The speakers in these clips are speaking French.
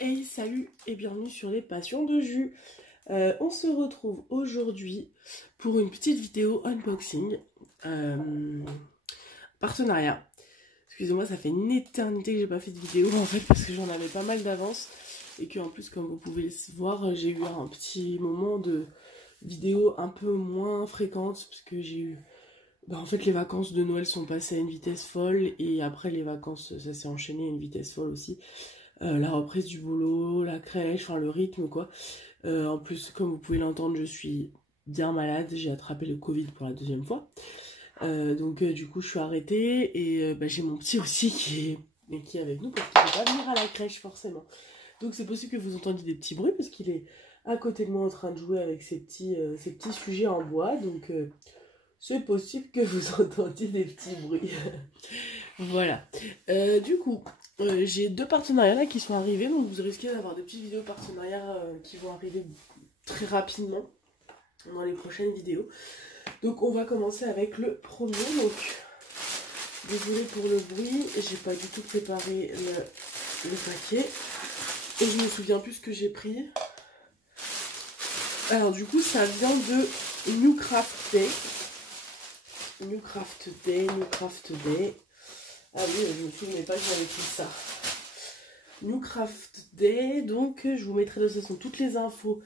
Hey, salut et bienvenue sur les passions de jus. On se retrouve aujourd'hui pour une petite vidéo unboxing. Partenariat. Excusez-moi, ça fait une éternité que j'ai pas fait de vidéo en fait parce que j'en avais pas mal d'avance. Et que en plus, comme vous pouvez le voir, j'ai eu un petit moment de vidéo un peu moins fréquente parce que j'ai eu... en fait, les vacances de Noël sont passées à une vitesse folle et après les vacances, ça s'est enchaîné à une vitesse folle aussi. La reprise du boulot, la crèche, enfin le rythme quoi. En plus, comme vous pouvez l'entendre, je suis bien malade, j'ai attrapé le Covid pour la deuxième fois. Donc du coup je suis arrêtée et j'ai mon petit aussi qui est avec nous parce qu'il ne peut pas venir à la crèche forcément. Donc c'est possible que vous entendiez des petits bruits parce qu'il est à côté de moi en train de jouer avec ses petits sujets en bois. Donc c'est possible que vous entendiez des petits bruits. Voilà. Du coup, j'ai deux partenariats là qui sont arrivés. Donc vous risquez d'avoir des petites vidéos partenariats qui vont arriver très rapidement dans les prochaines vidéos. Donc on va commencer avec le premier. Donc désolé pour le bruit, j'ai pas du tout préparé le paquet. Et je me souviens plus ce que j'ai pris. Alors du coup ça vient de New Craft Day. New Craft Day. Ah oui, je me souvenais pas que j'avais pris ça. New Craft Day, donc je vous mettrai de toute façon toutes les infos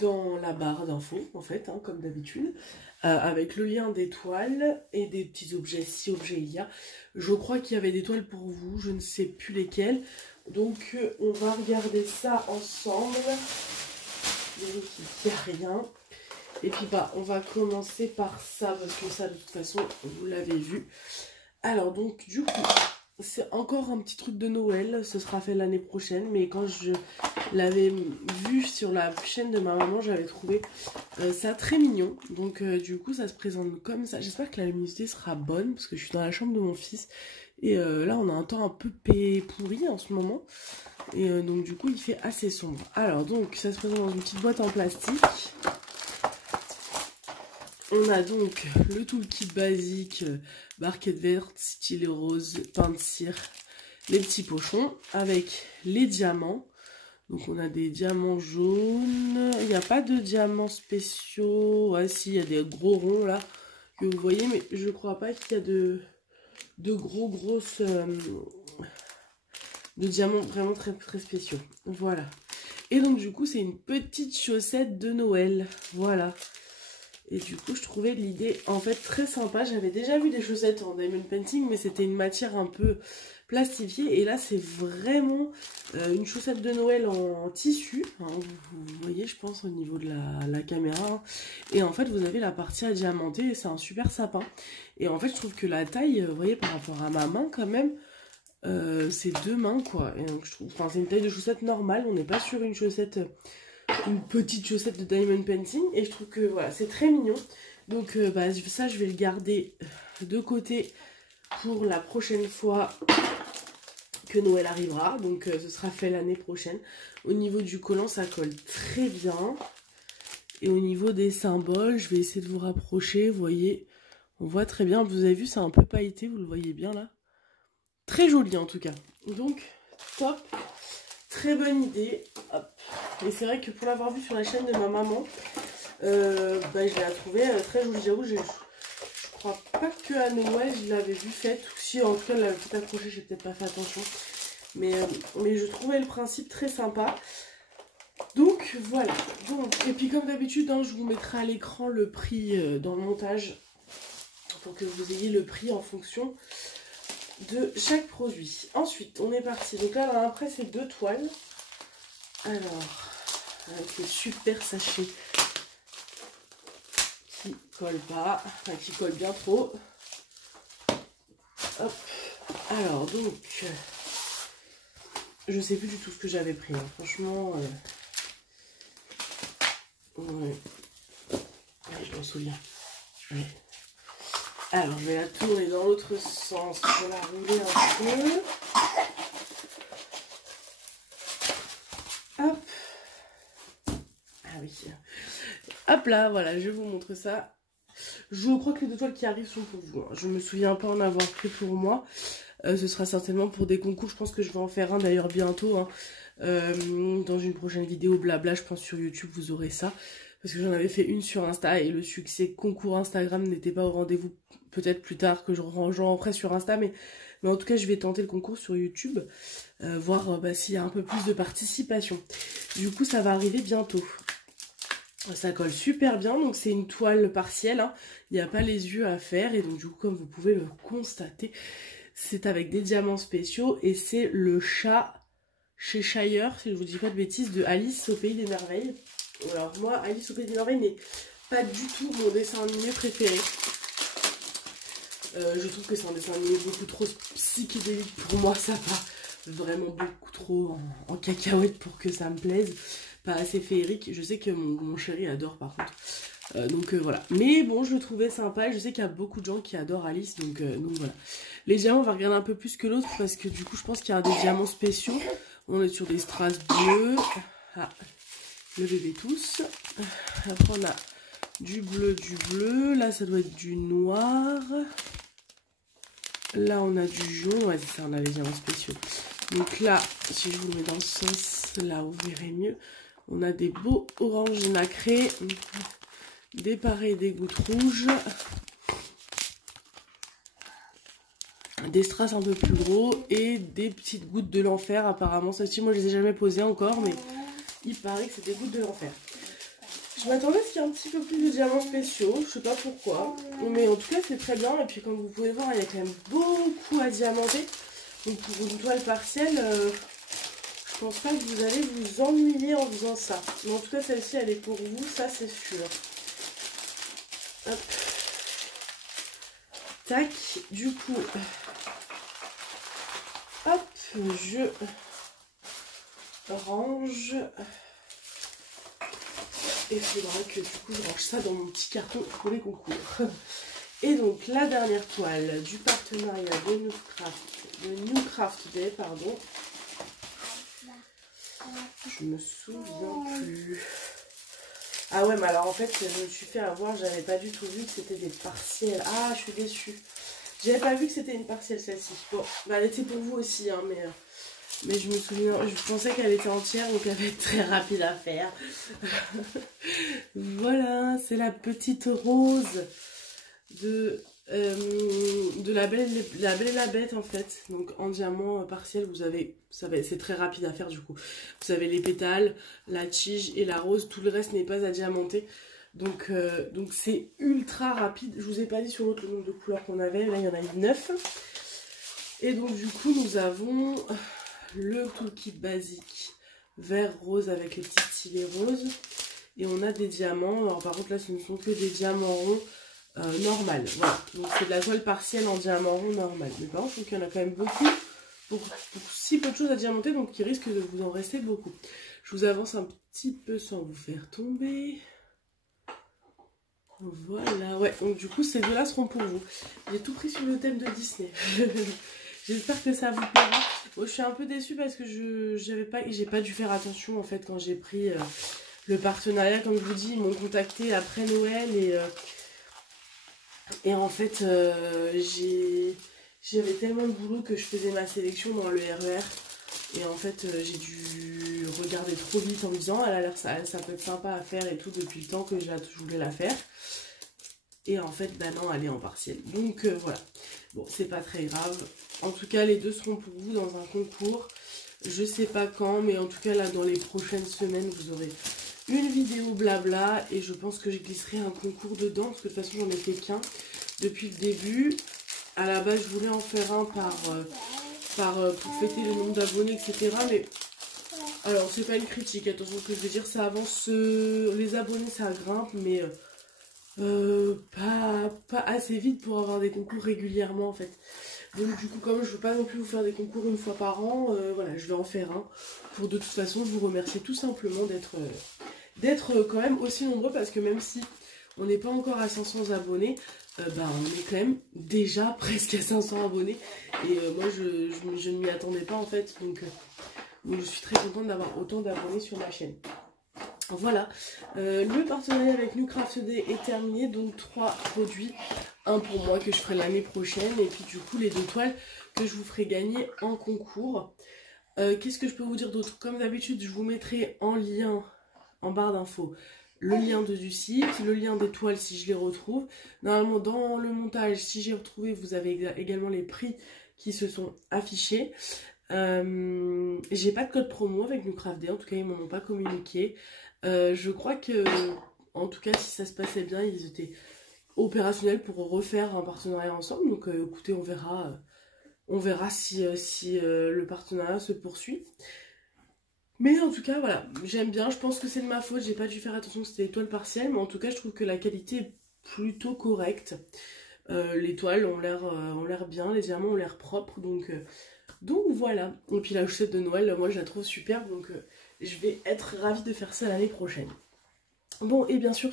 dans la barre d'infos en fait, hein, comme d'habitude, avec le lien des toiles et des petits objets, si objets il y a. Je crois qu'il y avait des toiles pour vous, je ne sais plus lesquelles. Donc on va regarder ça ensemble. Vérifier qu'il n'y a rien. Et puis on va commencer par ça, parce que ça de toute façon, vous l'avez vu. Alors donc du coup, c'est encore un petit truc de Noël, ce sera fait l'année prochaine, mais quand je l'avais vu sur la chaîne de ma maman, j'avais trouvé ça très mignon. Donc du coup ça se présente comme ça. J'espère que la luminosité sera bonne, parce que je suis dans la chambre de mon fils. Et là on a un temps un peu pourri en ce moment. Et donc du coup il fait assez sombre. Alors donc ça se présente dans une petite boîte en plastique. On a donc le toolkit basique, barquette verte, stylet rose, pain de cire, les petits pochons avec les diamants. Donc on a des diamants jaunes, il n'y a pas de diamants spéciaux, ouais si il y a des gros ronds là que vous voyez, mais je crois pas qu'il y a de grosses de diamants vraiment très très spéciaux. Voilà. Et donc du coup c'est une petite chaussette de Noël, voilà. Et du coup, je trouvais l'idée en fait très sympa. J'avais déjà vu des chaussettes en diamond painting, mais c'était une matière un peu plastifiée. Et là, c'est vraiment une chaussette de Noël en tissu. Hein, vous voyez, je pense, au niveau de la caméra. Et en fait, vous avez la partie à diamanter et c'est un super sapin. Et en fait, je trouve que la taille, vous voyez, par rapport à ma main quand même, c'est 2 mains, quoi. Et donc, je trouve, enfin, c'est une taille de chaussette normale. On n'est pas sur une chaussette... une petite chaussette de diamond painting et je trouve que voilà c'est très mignon. Donc ça je vais le garder de côté pour la prochaine fois que Noël arrivera, donc ce sera fait l'année prochaine. Au niveau du collant ça colle très bien et au niveau des symboles je vais essayer de vous rapprocher, vous voyez, on voit très bien, vous avez vu c'est un peu pailleté, vous le voyez bien là, très joli en tout cas, donc top. Très bonne idée. Hop. Et c'est vrai que pour l'avoir vu sur la chaîne de ma maman, je l'ai trouvée très jolie. J'avoue, je crois pas que à Noël je l'avais vue faite. Ou si en tout cas elle l'avait peut-être accrochée, j'ai peut-être pas fait attention. Mais je trouvais le principe très sympa. Donc voilà. Donc, et puis comme d'habitude, hein, je vous mettrai à l'écran le prix dans le montage. Pour que vous ayez le prix en fonction de chaque produit. Ensuite, on est parti. Donc là, après, c'est 2 toiles. Alors, avec le super sachet qui colle pas, enfin qui colle bien trop. Hop. Alors, donc, je sais plus du tout ce que j'avais pris. Hein. Franchement, ouais. Je m'en souviens. Ouais. Alors, je vais la tourner dans l'autre sens pour la rouler un peu. Hop. Ah oui. Hop là, voilà, je vous montre ça. Je crois que les 2 toiles qui arrivent sont pour vous. Hein. Je me souviens pas en avoir pris pour moi. Ce sera certainement pour des concours. Je pense que je vais en faire un d'ailleurs bientôt. Hein. Dans une prochaine vidéo blabla, je pense sur YouTube, vous aurez ça. Parce que j'en avais fait une sur Insta et le succès concours Instagram n'était pas au rendez-vous. Peut-être plus tard que j'en ferai sur Insta, mais en tout cas, je vais tenter le concours sur YouTube. Voir s'il y a un peu plus de participation. Du coup, ça va arriver bientôt. Ça colle super bien, donc c'est une toile partielle, hein. Il n'y a pas les yeux à faire, et donc du coup, comme vous pouvez le constater, c'est avec des diamants spéciaux, et c'est le chat chez Shire, si je vous dis pas de bêtises, de Alice au Pays des Merveilles. Alors moi, Alice au Pays des Merveilles n'est pas du tout mon dessin animé préféré. Je trouve que c'est un dessin animé beaucoup trop psychédélique pour moi, ça va vraiment beaucoup trop en cacahuète pour que ça me plaise. Pas assez féerique. Je sais que mon chéri adore par contre. Donc voilà. Mais bon, je le trouvais sympa. Je sais qu'il y a beaucoup de gens qui adorent Alice. Donc voilà. Les diamants, on va regarder un peu plus que l'autre parce que du coup, je pense qu'il y a des diamants spéciaux. On est sur des strass bleus. Ah, le bébé tous. Après, on a du bleu, du bleu. Là, ça doit être du noir. Là, on a du jaune. Ouais, c'est ça, on a les diamants spéciaux. Donc là, si je vous le mets dans le sens, là, vous verrez mieux. On a des beaux oranges nacrés, des pareils, des gouttes rouges, des strass un peu plus gros et des petites gouttes de l'enfer. Apparemment, celles-ci, moi, je les ai jamais posées encore, mais il paraît que c'est des gouttes de l'enfer. Je m'attendais à ce qu'il y ait un petit peu plus de diamants spéciaux, je sais pas pourquoi, mais en tout cas, c'est très bien. Et puis, comme vous pouvez voir, il y a quand même beaucoup à diamanter. Donc, pour une toile partielle... je pense pas que vous allez vous ennuyer en faisant ça. Mais en tout cas, celle-ci, elle est pour vous, ça c'est sûr. Hop. Tac. Du coup, hop, je range. Et il faudra que du coup, je range ça dans mon petit carton pour les concours. Et donc, la dernière toile du partenariat de Newcraft Day, pardon. Je me souviens plus. Ah ouais, mais alors en fait, je me suis fait avoir, j'avais pas du tout vu que c'était des partiels. Ah, je suis déçue. J'avais pas vu que c'était une partielle celle-ci. Bon, bah, elle était pour vous aussi, hein, mais je me souviens, je pensais qu'elle était entière, donc elle va être très rapide à faire. Voilà, c'est la petite rose de la Belle et la Bête en fait. Donc en diamant partiel, vous avez, c'est très rapide à faire du coup. Vous avez les pétales, la tige et la rose, tout le reste n'est pas à diamanter. Donc c'est ultra rapide. Je vous ai pas dit sur l'autre le nombre de couleurs qu'on avait, là il y en a eu 9. Et donc du coup nous avons le toolkit basique vert rose avec les petits stylets roses. Et on a des diamants, alors par contre là ce ne sont que des diamants ronds. Normal, voilà, donc c'est de la toile partielle en diamant rond normal, mais par contre je trouve qu'il y en a quand même beaucoup pour si peu de choses à diamanter, donc il risque de vous en rester beaucoup. Je vous avance un petit peu sans vous faire tomber, voilà, ouais, donc du coup ces deux là seront pour vous. J'ai tout pris sur le thème de Disney. J'espère que ça vous plaira. Bon, je suis un peu déçue parce que j'ai pas dû faire attention en fait quand j'ai pris le partenariat, comme je vous dis, ils m'ont contacté après Noël et en fait, j'avais tellement de boulot que je faisais ma sélection dans le RER. Et en fait, j'ai dû regarder trop vite en me disant, elle a l'air ça peut être sympa à faire et tout depuis le temps que je voulais la faire. Et en fait, bah non, elle est en partiel. Donc voilà. Bon, c'est pas très grave. En tout cas, les deux seront pour vous dans un concours. Je sais pas quand, mais en tout cas, là, dans les prochaines semaines, vous aurez une vidéo blabla et je pense que je glisserai un concours dedans parce que de toute façon j'en ai fait qu'un depuis le début. À la base je voulais en faire un pour fêter le nombre d'abonnés, etc. Mais alors c'est pas une critique, attention, ce que je veux dire, ça avance, les abonnés ça grimpe, mais pas assez vite pour avoir des concours régulièrement en fait. Donc du coup, comme je veux pas non plus vous faire des concours une fois par an, voilà, je vais en faire un pour de toute façon vous remercier tout simplement d'être quand même aussi nombreux, parce que même si on n'est pas encore à 500 abonnés, on est quand même déjà presque à 500 abonnés. Et moi, je ne m'y attendais pas en fait. Donc je suis très contente d'avoir autant d'abonnés sur ma chaîne. Voilà, le partenariat avec New Craft Day est terminé, donc 3 produits, un pour moi que je ferai l'année prochaine, et puis du coup les 2 toiles que je vous ferai gagner en concours. Qu'est-ce que je peux vous dire d'autre? Comme d'habitude, je vous mettrai en lien, en barre d'infos, le lien du site, le lien des toiles si je les retrouve. Normalement, dans le montage, si j'ai retrouvé, vous avez également les prix qui se sont affichés. J'ai pas de code promo avec New Craft Day, en tout cas ils m'en ont pas communiqué. Je crois que, en tout cas, si ça se passait bien, ils étaient opérationnels pour refaire un partenariat ensemble. Donc écoutez, on verra si le partenariat se poursuit. Mais en tout cas, voilà, j'aime bien. Je pense que c'est de ma faute, j'ai pas dû faire attention que c'était des toiles partielles. Mais en tout cas, je trouve que la qualité est plutôt correcte. Les toiles ont l'air bien, les diamants ont l'air propres. Donc voilà. Et puis la chaussette de Noël, moi je la trouve superbe. Donc je vais être ravie de faire ça l'année prochaine. Bon, et bien sûr,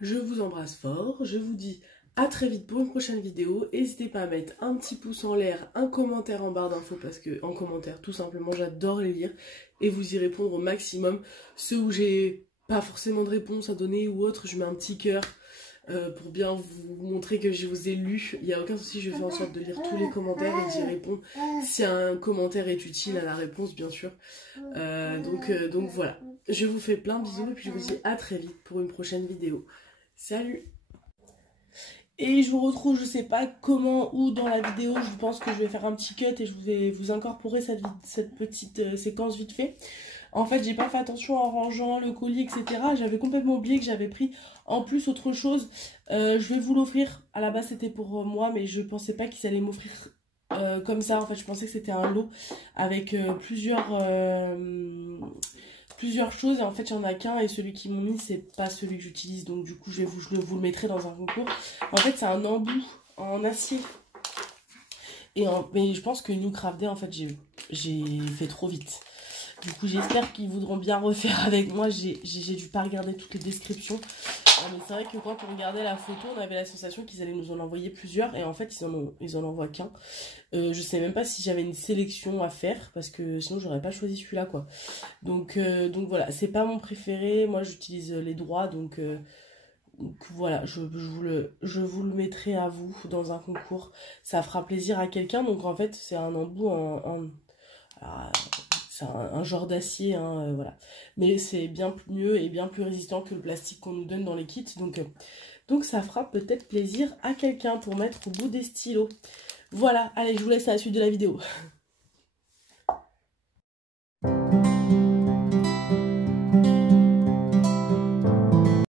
je vous embrasse fort. Je vous dis à très vite pour une prochaine vidéo. N'hésitez pas à mettre un petit pouce en l'air, un commentaire en barre d'infos, parce que en commentaire, tout simplement, j'adore les lire et vous y répondre au maximum. Ceux où j'ai pas forcément de réponse à donner ou autre, je mets un petit cœur pour bien vous montrer que je vous ai lu. Il n'y a aucun souci, je fais en sorte de lire tous les commentaires et d'y répondre si un commentaire est utile à la réponse, bien sûr. Donc voilà. Je vous fais plein de bisous et puis je vous dis à très vite pour une prochaine vidéo. Salut! Et je vous retrouve, je sais pas comment ou dans la vidéo, je pense que je vais faire un petit cut et je vais vous incorporer cette petite séquence vite fait. En fait, j'ai pas fait attention en rangeant le colis, etc. J'avais complètement oublié que j'avais pris en plus autre chose. Je vais vous l'offrir. À la base, c'était pour moi, mais je pensais pas qu'ils allaient m'offrir comme ça. En fait, je pensais que c'était un lot avec plusieurs choses. Et en fait, il n'y en a qu'un. Et celui qu'ils m'ont mis, c'est pas celui que j'utilise. Donc, du coup, je vous le mettrai dans un concours. En fait, c'est un embout en acier. Mais je pense que New Craft Day, en fait, j'ai fait trop vite. Du coup, j'espère qu'ils voudront bien refaire avec moi. J'ai dû pas regarder toutes les descriptions. Mais c'est vrai que quand on regardait la photo, on avait la sensation qu'ils allaient nous en envoyer plusieurs. Et en fait, ils en envoient qu'un. Je sais même pas si j'avais une sélection à faire. Parce que sinon, j'aurais pas choisi celui-là, quoi. Donc voilà, c'est pas mon préféré. Moi, j'utilise les droits. Donc voilà, je vous le mettrai à vous dans un concours. Ça fera plaisir à quelqu'un. Donc en fait, c'est un embout c'est un genre d'acier, hein, voilà. Mais c'est bien mieux et bien plus résistant que le plastique qu'on nous donne dans les kits. Donc ça fera peut-être plaisir à quelqu'un pour mettre au bout des stylos. Voilà, allez, je vous laisse à la suite de la vidéo.